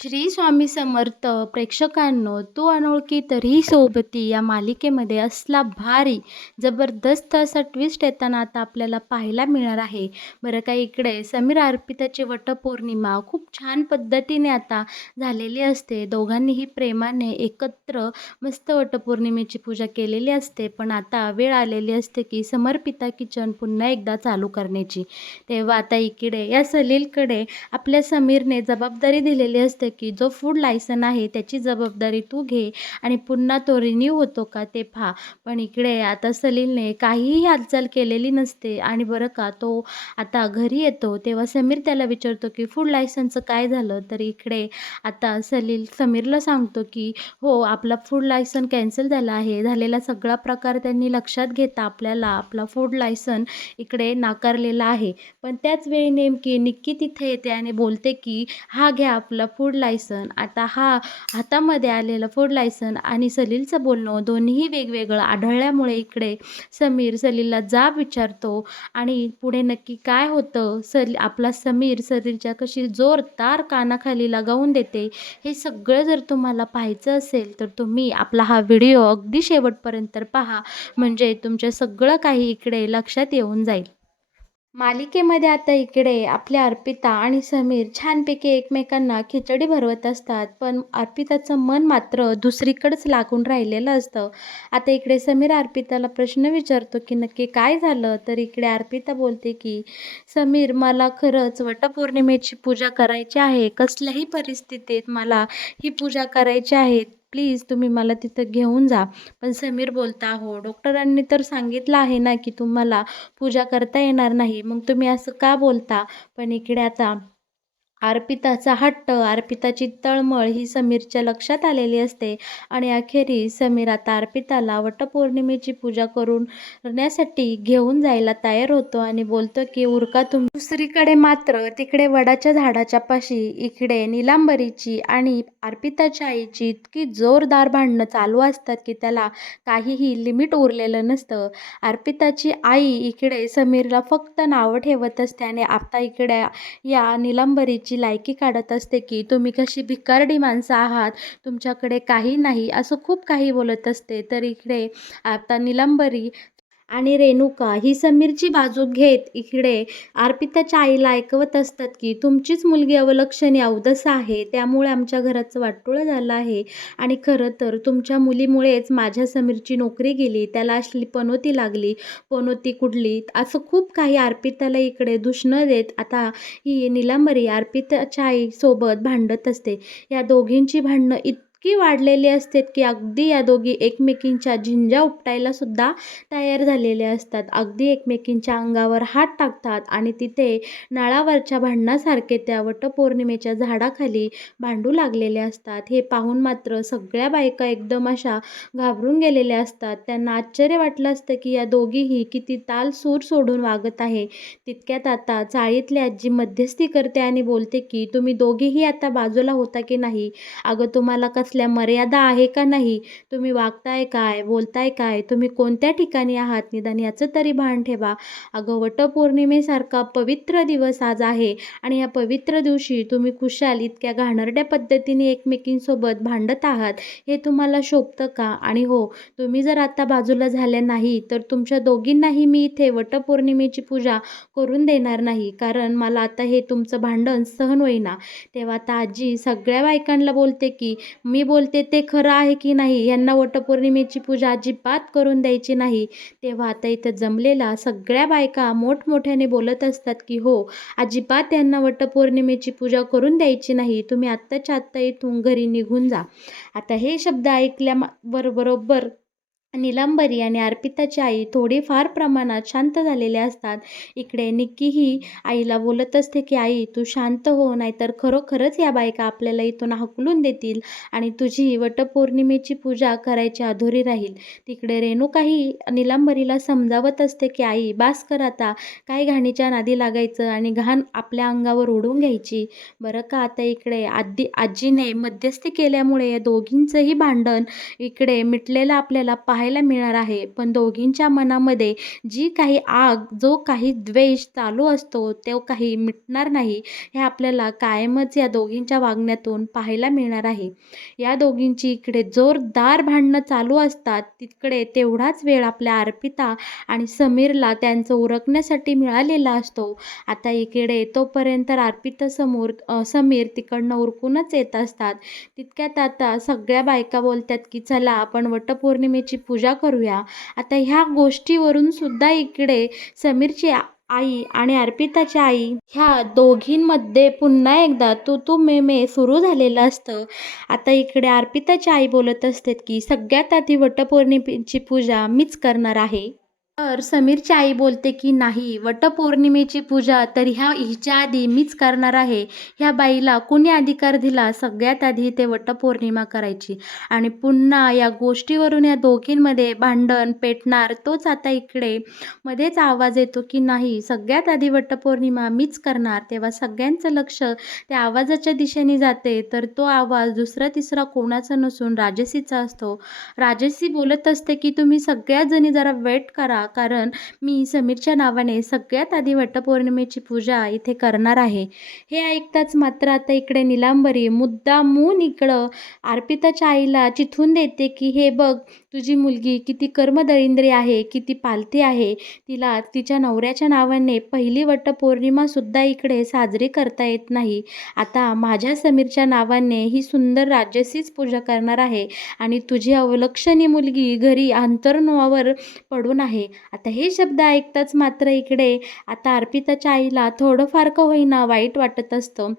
श्री स्वामी समर्थ प्रेक्षकांनो, तू अनोळखी तरीही सोबती या मालिकेमध्ये असला भारी जबरदस्त असा ट्विस्ट येताना आता आपल्याला पाहायला मिळणार आहे. बरं का, इकडे समीर अर्पिताची वटपौर्णिमा खूप छान पद्धतीने आता झालेली असते. दोघांनीही प्रेमाने एकत्र मस्त वटपौर्णिमेची पूजा केलेली असते. पण आता वेळ आलेली असते की समर्पिता किचन पुन्हा एकदा चालू करण्याची. तेव्हा आता इकडे या सलीलकडे आपल्या समीरने जबाबदारी दिलेली असते की जो फूड लायसन आहे त्याची जबाबदारी तू घे आणि पुन्हा तो रिन्यू होतो का ते पहा. पण इकडे आता सलीलने काहीही हालचाल केलेली नसते आणि बरं का, तो आता घरी येतो तेव्हा समीर त्याला विचारतो की फूड लायसनचं काय झालं. तर इकडे आता सलील समीरला सांगतो की हो, आपला फूड लायसन कॅन्सल झाला आहे. झालेला सगळा प्रकार त्यांनी लक्षात घेता आपल्याला आपला फूड लायसन इकडे नाकारलेला आहे. पण त्याच वेळी नेमकी निक्की तिथे येते आणि बोलते की हा घ्या आपला फूड लायसन. आता हा हातामध्ये आलेला फूड लायसन आणि सलीलचं बोलणं दोन्हीही वेगवेगळं आढळल्यामुळे इकडे समीर सलीलला जाब विचारतो आणि पुढे नक्की काय होतं, आपला समीर सलीलच्या कशी जोरदार कानाखाली लगावून देते, हे सगळं जर तुम्हाला पाहायचं असेल तर तुम्ही आपला हा व्हिडिओ अगदी शेवटपर्यंत पहा, म्हणजे तुमच्या सगळं काही इकडे लक्षात येऊन जाईल. मालिकेमध्ये आता इकडे आपल्या अर्पिता आणि समीर छानपैकी एकमेकांना खिचडी भरवत असतात, पण अर्पिताचं मन मात्र दुसरीकडेच लागून राहिलेलं असतं. आता इकडे समीर अर्पिताला प्रश्न विचारतो की नक्की काय झालं. तर इकडे अर्पिता बोलते की समीर, मला खरंच वटपौर्णिमेची पूजा करायची आहे. कसल्याही परिस्थितीत मला ही पूजा करायची आहे. प्लीज तुम्ही मला तिथं घेऊन जा. पण समीर बोलता, हो, डॉक्टरांनी तर सांगितलं आहे ना की तुम्हाला पूजा करता येणार नाही. मग तुम्ही असं का बोलता? पण इकडे आता अर्पिताचा हट्ट, अर्पिताची तळमळ ही समीरच्या लक्षात आलेली असते आणि अखेरीस समीर आता अर्पिताला वटपौर्णिमेची पूजा करण्यासाठी घेऊन जायला तयार होतो आणि बोलतो की उरका तुम्ही. दुसरीकडे मात्र तिकडे वडाच्या झाडाच्या पाशी इकडे नीलांबरीची आणि अर्पिताच्या आईची इतकी जोरदार भांडणं चालू असतात की त्याला काहीही लिमिट उरलेलं नसतं. अर्पिताची आई इकडे समीरला फक्त नावं ठेवत असते आणि आता इकडे या नीलांबरीची लायकी काढत असते की तुम्ही कशी भिकारडी माणसं आहात, तुमच्याकडे काही नाही, असं खूप काही बोलत असते. तर इकडे आता नीलांबरी आणि रेणुका ही समीरची बाजू घेत इकडे अर्पिताच्या आईला ऐकवत असतात की तुमचीच मुलगी अवलक्षणी अवदस आहे, त्यामुळे आमच्या घराचं वाटोळं झालं आहे आणि खरं तर तुमच्या मुलीमुळेच माझ्या समीरची नोकरी गेली, त्याला असली पनोती लागली. पनोती कुठली, असं खूप काही अर्पिताला इकडे दूषणं देत आता ही नीलांबरी अर्पिताच्या आईसोबत भांडत असते. या दोघींची भांडणं इतकी वाढलेली असतात की अगदी या दोघी एकमेकींच्या झिंज्या उपटायला सुद्धा तयार झालेले असतात. अगदी एकमेकींच्या अंगावर हात टाकतात आणि तिथे नळावरच्या भांडणासारखे त्या वटपौर्णिमेच्या झाडाखाली भांडू लागलेले असतात. हे पाहून मात्र सगळ्या बायका एकदम अशा घाबरून गेलेल्या असतात. त्यांना आश्चर्य वाटलं असतं की या दोघीही किती ताल सूर सोडून वागत आहे. तितक्यात आता चाळीतली आजी मध्यस्थी करते आणि बोलते की तुम्ही दोघीही आता बाजूला होता की नाही. अगं, तुम्हाला कसल्या मर्यादा आहे का नाही? तुम्ही वागताय काय, बोलताय काय, तुम्ही कोणत्या ठिकाणी आहात, निदान याचं तरी भान ठेवा. अगं, वटपौर्णिमेसारखा पवित्र दिवस आज आहे आणि या पवित्र दिवशी तुम्ही खुशाल इतक्या घाणेरड्या पद्धतीने एकमेकींसोबत भांडत आहात, हे तुम्हाला शोभतं का? आणि हो, तुम्ही जर आता बाजूला झाल्या नाही तर तुमच्या दोघींनाही मी इथे वटपौर्णिमेची पूजा करून देणार नाही, कारण मला आता हे तुमचं भांडण सहन होईना. तेव्हा आता आजी सगळ्या बायकांना बोलते की मी बोलते ते खरं आहे की नाही, यांना वटपौर्णिमेची पूजा अजिबात करून द्यायची नाही. तेव्हा आता इथं जमलेल्या सगळ्या बायका मोठमोठ्याने बोलत असतात की हो, अजिबात यांना वटपौर्णिमेची पूजा करून द्यायची नाही. तुम्ही आत्ताच्या आत्ता इथून घरी निघून जा. आता हे शब्द ऐकल्या बरोबर नीलांबरी आणि अर्पिताची आई थोडीफार प्रमाणात शांत झालेल्या असतात. इकडे निक्कीही आईला बोलत असते की आई, तू शांत हो, नाहीतर खरोखरच या बायका आपल्याला इथून हाकलून देतील आणि तुझी वटपौर्णिमेची पूजा करायची अधुरी राहील. तिकडे रेणुकाही नीलांबरीला समजावत असते की आई, बास कर आता, काय घाणीच्या नादी लागायचं आणि घाण आपल्या अंगावर ओढून घ्यायची. बरं का, आता इकडे आजीने मध्यस्थी केल्यामुळे या दोघींचंही भांडण इकडे मिटलेलं आपल्याला पाहायला मिळणार आहे. पण दोघींच्या मनामध्ये जी काही आग, जो काही द्वेष चालू असतो, तो काही मिटणार नाही. हे आपल्याला कायमच या दोघींच्या वागण्यातून पाहायला मिळणार आहे. या दोघींची इकडे जोरदार भांडणं चालू असतात. तिकडे तेवढाच वेळ आपल्या अर्पिता आणि समीरला त्यांचं उरकण्यासाठी मिळालेला असतो. आता इकडे तोपर्यंत अर्पितासमोर समीर तिकडनं उरकूनच येत असतात. तितक्यात आता सगळ्या बायका बोलतात की चला आपण वटपौर्णिमेची पूजा करूया. आता ह्या गोष्टीवरून सुद्धा इकडे समीरची आई आणि अर्पिताची आई ह्या दोघींमध्ये पुन्हा एकदा तू तू मे मे सुरू झालेलं असतं. आता इकडे अर्पिताची आई बोलत असते की सगळ्यात आधी वटपौर्णिमेची पूजा मीच करणार आहे. तर समीरची आई बोलते की नाही, वटपौर्णिमेची पूजा तर हिच्या आधी मीच करणार आहे. ह्या बाईला कुणी अधिकार दिला सगळ्यात आधी ते वटपौर्णिमा करायची. आणि पुन्हा या गोष्टीवरून या दोघींमध्ये भांडण पेटणार. तोच आता इकडे मध्येच आवाज येतो की नाही, सगळ्यात आधी वटपौर्णिमा मीच करणार. तेव्हा सगळ्यांचं लक्ष त्या आवाजाच्या दिशेने जाते. तर तो आवाज दुसरा तिसरा कोणाचा नसून राजसीचा असतो. राजसी बोलत असते की तुम्ही सगळ्या जणी जरा वेट करा, कारण मी समीरच्या नावाने सगळ्यात आधी वटपौर्णिमेची पूजा इथे करणार आहे. हे ऐकताच मात्र आता इकडे नीलांबरी मुद्दामून इकडं अर्पिताच्या आईला चिथून देते की हे बघ, तुझी मुलगी किती कर्मदरिंद्री आहे, किती पालती आहे. तिला तिच्या नवऱ्याच्या नावाने पहिली वटपौर्णिमासुद्धा इकडे साजरी करता येत नाही. आता माझ्या समीरच्या नावाने ही सुंदर राजसीच पूजा करणार आहे आणि तुझी अवलक्षणी मुलगी घरी अंतरुणावर पडून आहे. आता हे शब्द ऐकताच मात्र इकडे आता अर्पिताच्या आईला थोडंफार का होईना वाईट वाटत असतं.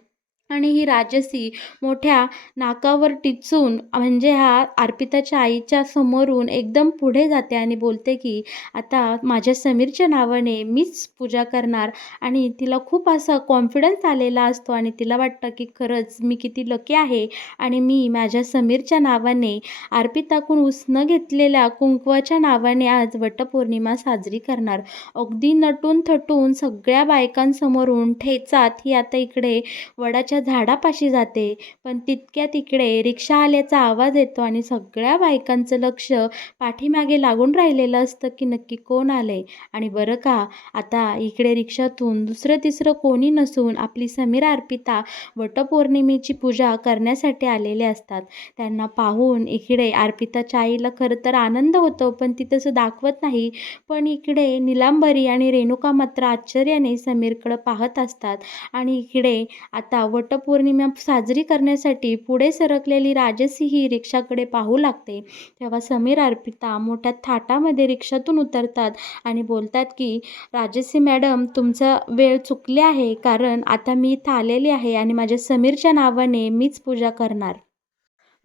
आणि ही राजसी मोठ्या नाकावर टिचून म्हणजे ह्या अर्पिताच्या आईच्या समोरून एकदम पुढे जाते आणि बोलते की आता माझ्या समीरच्या नावाने मीच पूजा करणार. आणि तिला खूप असा कॉन्फिडन्स आलेला असतो आणि तिला वाटतं की खरंच मी किती लकी आहे आणि मी माझ्या समीरच्या नावाने अर्पिताकडून उसनं घेतलेल्या कुंकवाच्या नावाने आज वटपौर्णिमा साजरी करणार. अगदी नटून थटून सगळ्या बायकांसमोरून ठेचात ही आता इकडे वडाच्या झाडापाशी जाते. पण तितक्यात इकडे रिक्षा आल्याचा आवाज येतो आणि सगळ्या बायकांचं लक्ष पाठीमागे लागून राहिलेलं असतं की नक्की कोण आलंय. आणि बरं का, आता इकडे रिक्षातून दुसरं तिसरं कोणी नसून आपली समीर अर्पिता वटपौर्णिमेची पूजा करण्यासाठी आलेले असतात. त्यांना पाहून इकडे अर्पिताच्या आईला खरं तर आनंद होतो, पण ती तसं दाखवत नाही. पण इकडे नीलांबरी आणि रेणुका मात्र आश्चर्याने समीरकडं पाहत असतात. आणि इकडे आता वटपौर्णिमा साजरी करण्यासाठी पुढे सरकलेली राजसी ही रिक्षाकडे पाहू लागते. तेव्हा समीर अर्पिता मोठ्या थाटामध्ये रिक्षातून उतरतात आणि बोलतात की राजसी मॅडम, तुमचा वेळ चुकले आहे, कारण आता मी इथं आलेले आहे आणि माझ्या समीरच्या नावाने मीच पूजा करणार.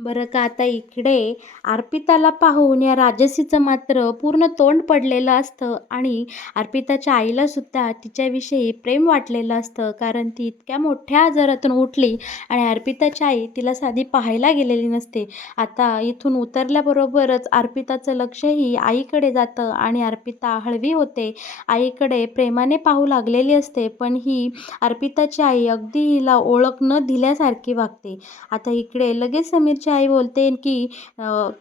बरं का, आता इकडे अर्पिताला पाहून या राजसीचं मात्र पूर्ण तोंड पडलेलं असतं आणि अर्पिताच्या आईलासुद्धा तिच्याविषयी प्रेम वाटलेलं असतं, कारण ती इतक्या मोठ्या आजारातून उठली आणि अर्पिताची आई तिला साधी पाहायला गेलेली नसते. आता इथून उतरल्याबरोबरच अर्पिताचं लक्षही आईकडे जातं आणि अर्पिता हळवी होते. आईकडे प्रेमाने पाहू लागलेली असते, पण ही अर्पिताची आई अगदी हिला ओळख न दिल्यासारखी वागते. आता इकडे लगेच समीरची आई बोलते की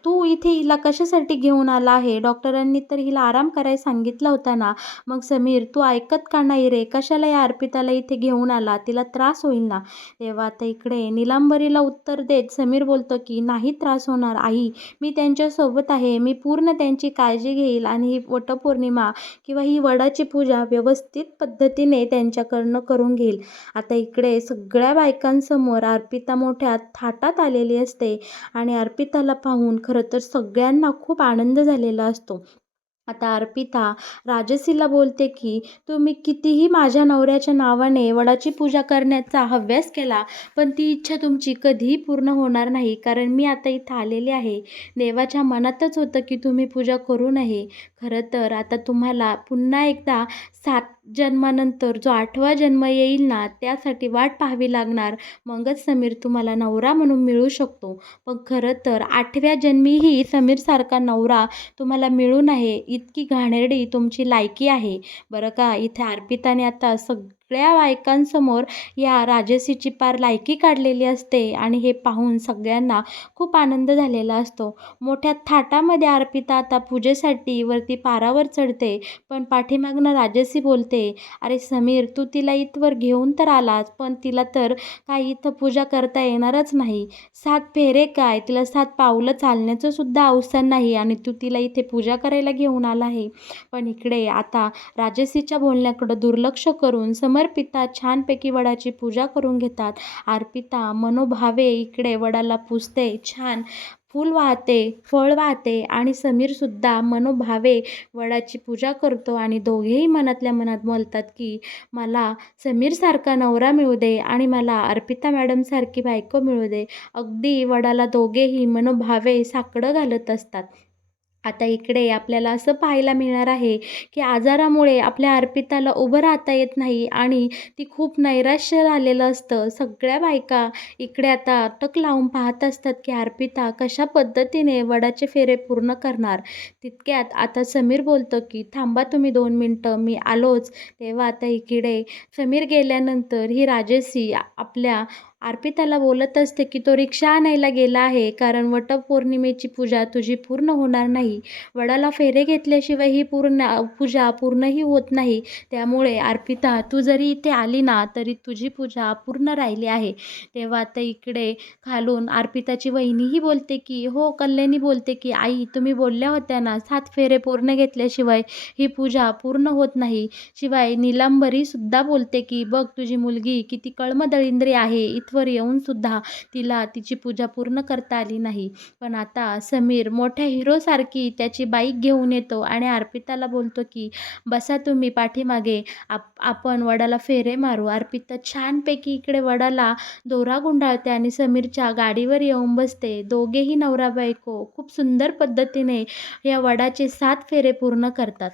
तू इथे हिला कशासाठी घेऊन आला आहे? डॉक्टरांनी तर हिला आराम करायला सांगितला होता ना. मग समीर, तू ऐकत का नाही रे? कशाला या अर्पिताला इथे घेऊन आला? तिला त्रास होईल ना. तेव्हा आता इकडे नीलांबरीला उत्तर देत समीर बोलतो की नाही त्रास होणार आई, मी त्यांच्यासोबत आहे, मी पूर्ण त्यांची काळजी घेईल आणि ही वटपौर्णिमा किंवा ही वडाची पूजा व्यवस्थित पद्धतीने त्यांच्याकडनं करून घेईल. आता इकडे सगळ्या बायकांसमोर अर्पिता मोठ्या थाटात आलेली असते आणि अर्पिताला पाहून खरं तर सगळ्यांना खूप आनंद झालेला असतो. आता अर्पिता राजसीला बोलते की तुम्ही कितीही माझ्या नवऱ्याच्या नावाने वडाची पूजा करण्याचा हव्यास केला, पण ती इच्छा तुमची कधीही पूर्ण होणार नाही, कारण मी आता इथं आलेले आहे. देवाच्या मनातच होतं की तुम्ही पूजा करू नये. खरं तर आता तुम्हाला पुन्हा एकदा 7 जन्मानंतर जो 8वा जन्म येईल ना, त्यासाठी वाट पाहावी लागणार. मगच समीर तुम्हाला नवरा म्हणून मिळू शकतो. पण खरं तर 8व्या जन्मीही समीरसारखा नवरा तुम्हाला मिळू नये, इतकी घाणेरडी तुमची लायकी आहे. बरं का, इथे अर्पिताने आता सगळ्या बायकांसमोर या राजसीची पार लायकी काढलेली असते आणि हे पाहून सगळ्यांना खूप आनंद झालेला असतो. मोठ्या थाटामध्ये अर्पिता आता पूजेसाठी वरती पारावर चढते, पण पाठीमागनं राजसी बोलते, "अरे समीर, तू तिला इथवर घेऊन तर आलास, पण तिला तर काही इथं पूजा करता येणारच नाही. 7 फेरे काय, तिला 7 पावलं चालण्याचं सुद्धा अवसर नाही आणि तू तिला इथे पूजा करायला घेऊन आला आहे." पण इकडे आता राजसीच्या बोलण्याकडं दुर्लक्ष करून समर्पिता छानपैकी वडाची पूजा करून घेतात. अर्पिता मनोभावे इकडे वडाला पुजते, छान फूल वाहते, फळ वाहते आणि समीरसुद्धा मनोभावे वडाची पूजा करतो आणि दोघेही मनातल्या मनात बोलतात की मला समीरसारखा नवरा मिळू दे आणि मला अर्पिता मॅडमसारखी बायको मिळू दे. अगदी वडाला दोघेही मनोभावे साकडं घालत असतात. आता इकडे आपल्याला असं पाहायला मिळणार आहे की आजारामुळे आपल्या अर्पिताला उभं राहता येत नाही आणि ती खूप नैराश्य झालेलं असतं. सगळ्या बायका इकडे आता टक लावून पाहत असतात की अर्पिता कशा पद्धतीने वडाचे फेरे पूर्ण करणार. तितक्यात आता समीर बोलतो की थांबा तुम्ही 2 मिनटं, मी आलोच. तेव्हा आता इकडे समीर गेल्यानंतर ही राजसी आपल्या अर्पिताला बोलत असते की तो रिक्षा आणायला गेला आहे, कारण वटपौर्णिमेची पूजा तुझी पूर्ण होणार नाही. वडाला फेरे घेतल्याशिवाय ही पूजा पूर्णही होत नाही. त्यामुळे अर्पिता, तू जरी इथे आली ना तरी तुझी पूजा अपूर्ण राहिली आहे. तेव्हा आता इकडे खालून अर्पिताची वहिनीही बोलते की हो, कल्याणी बोलते की आई, तुम्ही बोलल्या होत्या ना 7 फेरे पूर्ण घेतल्याशिवाय ही पूजा पूर्ण होत नाही. शिवाय नीलांबरीसुद्धा बोलते की बघ, तुझी मुलगी किती कळमदळिंद्री आहे, इथवर येऊनसुद्धा तिला तिची पूजा पूर्ण करता आली नाही. पण आता समीर मोठ्या हिरोसारखी त्याची बाईक घेऊन येतो आणि अर्पिताला बोलतो की बसा तुम्ही पाठीमागे, आपण वडाला फेरे मारू. अर्पिता छानपैकी इकडे वडाला दोरा गुंडाळते आणि समीरच्या गाडीवर येऊन बसते. दोघेही नवरा बायको खूप सुंदर पद्धतीने या वडाचे 7 फेरे पूर्ण करतात.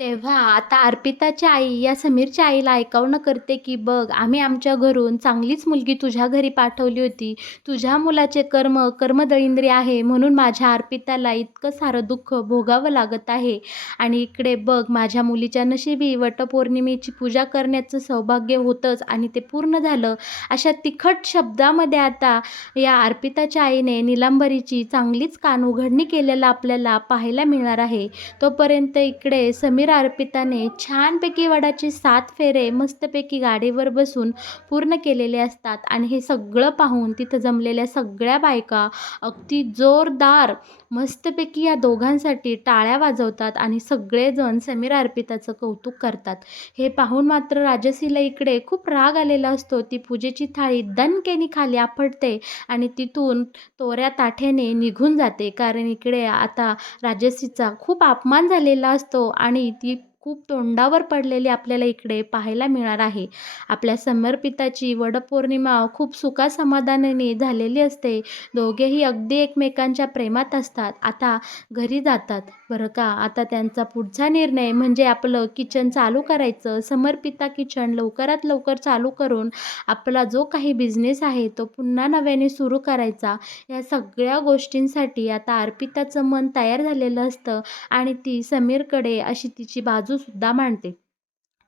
तेव्हा आता अर्पिताची आई या समीरच्या आईला ऐकावणं करते की बघ, आम्ही आमच्या घरून चांगलीच मुलगी तुझ्या घरी पाठवली होती. तुझ्या मुलाचे कर्मदळिंद्री आहे म्हणून माझ्या अर्पिताला इतकं सारं दुःख भोगावं लागत आहे. आणि इकडे बघ, माझ्या मुलीच्या नशिबी वटपौर्णिमेची पूजा करण्याचं सौभाग्य होतंच आणि ते पूर्ण झालं. अशा तिखट शब्दामध्ये आता या अर्पिताच्या आईने नीलांबरीची चांगलीच कानउघडणी केलेलं आपल्याला पाहायला मिळणार आहे. तोपर्यंत इकडे समीर अर्पिताने छानपैकी वडाचे 7 फेरे मस्तपैकी गाडीवर बसून पूर्ण केलेले असतात आणि हे सगळं पाहून तिथं जमलेल्या सगळ्या बायका अगदी जोरदार मस्तपैकी या दोघांसाठी टाळ्या वाजवतात आणि सगळेजण समीर अर्पिताचं कौतुक करतात. हे पाहून मात्र राजसीला इकडे खूप राग आलेला असतो. ती पूजेची थाळी दणकेने खाली आपटते आणि तिथून तोऱ्या ताठ्याने निघून जाते, कारण इकडे आता राजसीचा खूप अपमान झालेला असतो आणि ती खूप तोंडावर पडलेली आपल्याला इकडे पाहायला मिळणार आहे. आपल्या समर्पिताची वटपौर्णिमा खूप सुखासमाधानाने झालेली असते. दोघेही अगदी एकमेकांच्या प्रेमात असतात. आता घरी जातात बरं का. आता त्यांचा पुढचा निर्णय म्हणजे आपलं किचन चालू करायचं. समर्पिता किचन लवकरात लवकर चालू करून आपला जो काही बिझनेस आहे तो पुन्हा नव्याने सुरू करायचा. या सगळ्या गोष्टींसाठी आता अर्पिताचं मन तयार झालेलं असतं आणि ती समीरकडे अशी तिची बाजूसुद्धा मांडते.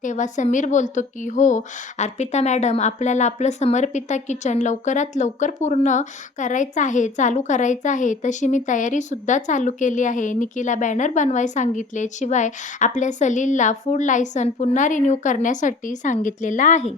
तेव्हा समीर बोलतो की हो अर्पिता मॅडम, आपल्याला आपलं समर्पिता किचन लवकरात लवकर पूर्ण करायचं आहे, चालू करायचं आहे. तशी मी तयारीसुद्धा चालू केली आहे. निकीला बॅनर बनवायला सांगितले, शिवाय आपल्या सलीलला फूड लायसन पुन्हा रिन्यू करण्यासाठी सांगितलेलं आहे.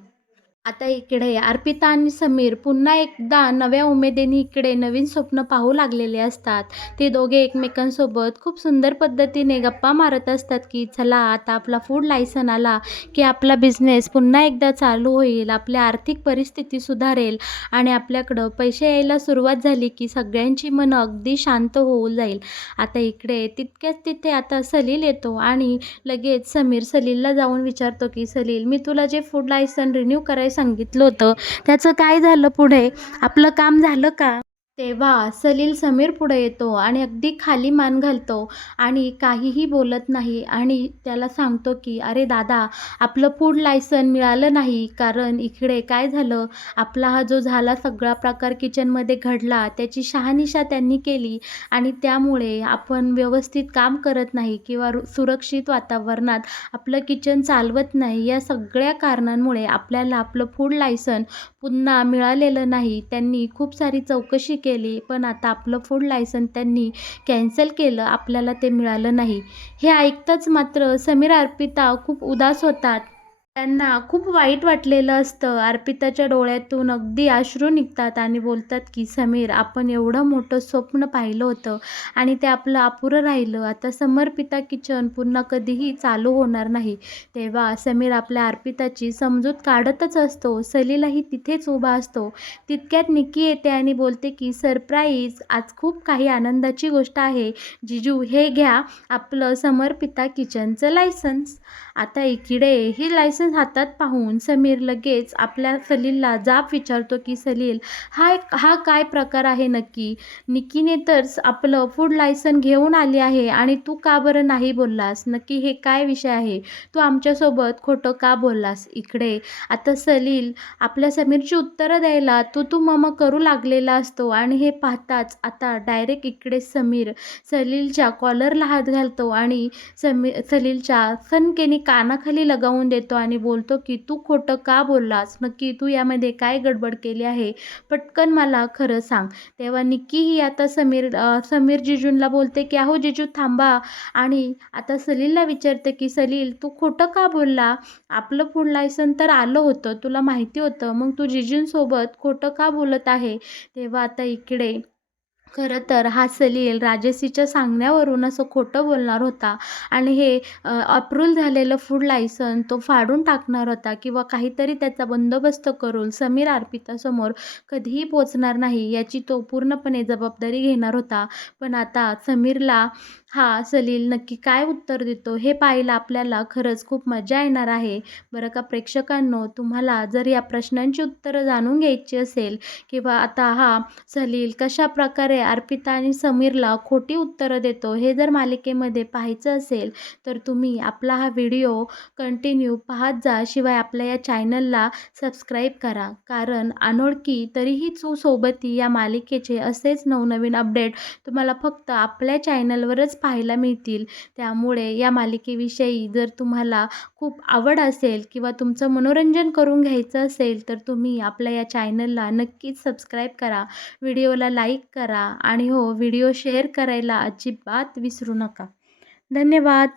आता इकडे अर्पिता आणि समीर पुन्हा एकदा नव्या उमेदीने इकडे नवीन स्वप्न पाहू लागलेले असतात. ते दोघे एकमेकांसोबत खूप सुंदर पद्धतीने गप्पा मारत असतात की चला, आता आपला फूड लायसन आला की आपला बिझनेस पुन्हा एकदा चालू होईल, आपली आर्थिक परिस्थिती सुधारेल आणि आपल्याकडं पैसे यायला सुरुवात झाली की सगळ्यांची मनं अगदी शांत होऊन जाईल. आता इकडे तितक्याच तिथे आता सलील येतो आणि लगेच समीर सलीलला जाऊन विचारतो की सलील, मी तुला जे फूड लायसन रिन्यू करायला सांगितलं होतं त्याचं काय झालं पुढे? आपलं काम झालं का? तेव्हा सलील समीर पुढे येतो आणि अगदी खाली मान घालतो आणि काहीही बोलत नाही आणि त्याला सांगतो की "अरे दादा, आपलं फूड लायसन मिळालं नाही कारण इकडे काय झालं, आपला हा जो झाला सगळा प्रकार किचनमध्ये घडला त्याची शहानिशा त्यांनी केली आणि त्यामुळे आपण व्यवस्थित काम करत नाही किंवा सुरक्षित वातावरणात आपलं किचन चालवत नाही. या सगळ्या कारणांमुळे आपल्याला आपलं फूड लायसन पुन्हा मिळालेलं नाही. त्यांनी खूप सारी चौकशी केली, पण आता आपलं फूड लायसन त्यांनी कॅन्सल केलं. आपल्याला ते मिळालं नाही. हे ऐकताच मात्र समीर अर्पिता खूप उदास होतात. त्यांना खूप वाईट वाटलेलं असतं. अर्पिताच्या डोळ्यातून अगदी अश्रू निघतात आणि बोलतात, की "समीर, आपण एवढं मोठं स्वप्न पाहिलं होतं आणि ते आपलं अपुरं राहिलं. आता समर्पिता किचन पुन्हा कधीही चालू होणार नाही." तेव्हा समीर आपल्या अर्पिताची समजूत काढतच असतो. सलीलही तिथेच उभा असतो. तितक्यात निक्की येते आणि बोलते, की "सरप्राईज! आज खूप काही आनंदाची गोष्ट आहे. जीजू, हे घ्या आपलं समर्पिता किचनचं लायसन्स." आता इकडे ही लायसन्स हातात पाहून समीर लगेच आपल्या सलीलला जाब विचारतो, की "सलील, हा काय प्रकार आहे नक्की? निक्कीने तर आपलं फूड लायसन घेऊन आली आहे आणि तू का बरं नाही बोललास? नक्की हे काय विषय आहे? तू आमच्यासोबत खोटं का बोललास?" इकडे आता सलील आपल्या समीरची उत्तरं द्यायला तू मम करू लागलेला असतो आणि हे पाहताच आता डायरेक्ट इकडे समीर सलीलच्या कॉलरला हात घालतो आणि सलीलच्या सनकेनी कानाखाली लगावून देतो आणि बोलतो, की "तू खोटं का बोललास? नक्की तू यामध्ये काय गडबड केली आहे? पटकन मला खरं सांग." तेव्हा निक्कीही आता समीर जीजूंना बोलते, की "अहो जीजू थांबा." आणि आता सलीलला विचारते, की "सलील, तू खोटं का बोलला? आपलं फूड लायसन तर आलं होतं. तुला माहिती होतं. मग तू जीजूंसोबत खोटं का बोलत आहे?" तेव्हा आता इकडे खरं तर हा सलील राजश्रीच्या सांगण्यावरून असं खोटं बोलणार होता आणि हे अप्रूव्ह झालेलं फूड लायसन तो फाडून टाकणार होता किंवा काहीतरी त्याचा बंदोबस्त करून समीर अर्पितासमोर कधीही पोहोचणार नाही याची तो पूर्णपणे जबाबदारी घेणार होता. पण आता समीरला हा सलील नक्की काय उत्तर देतो हे पाहायला आपल्याला खरंच खूप मजा येणार आहे. बरं का प्रेक्षकांनो, तुम्हाला जर या प्रश्नांची उत्तरं जाणून घ्यायची असेल किंवा आता हा सलील कशाप्रकारे अर्पिता आणि समीरला खोटी उत्तरं देतो हे जर मालिकेमध्ये पाहायचं असेल तर तुम्ही आपला हा व्हिडिओ कंटिन्यू पाहत जा. शिवाय आपल्या या चॅनलला सबस्क्राईब करा. कारण अनोळखी तरीही सोबती या मालिकेचे असेच नवनवीन अपडेट तुम्हाला फक्त आपल्या चॅनलवरच पाहायला मिळतील. त्यामुळे या मालिकेविषयी जर तुम्हाला खूप आवड असेल किंवा तुमचं मनोरंजन करून घ्यायचं असेल तर तुम्ही आपल्या या चॅनलला नक्कीच सबस्क्राईब करा. व्हिडिओला लाईक करा आणि हो व्हिडिओ शेअर करायला अजिबात विसरू नका. धन्यवाद.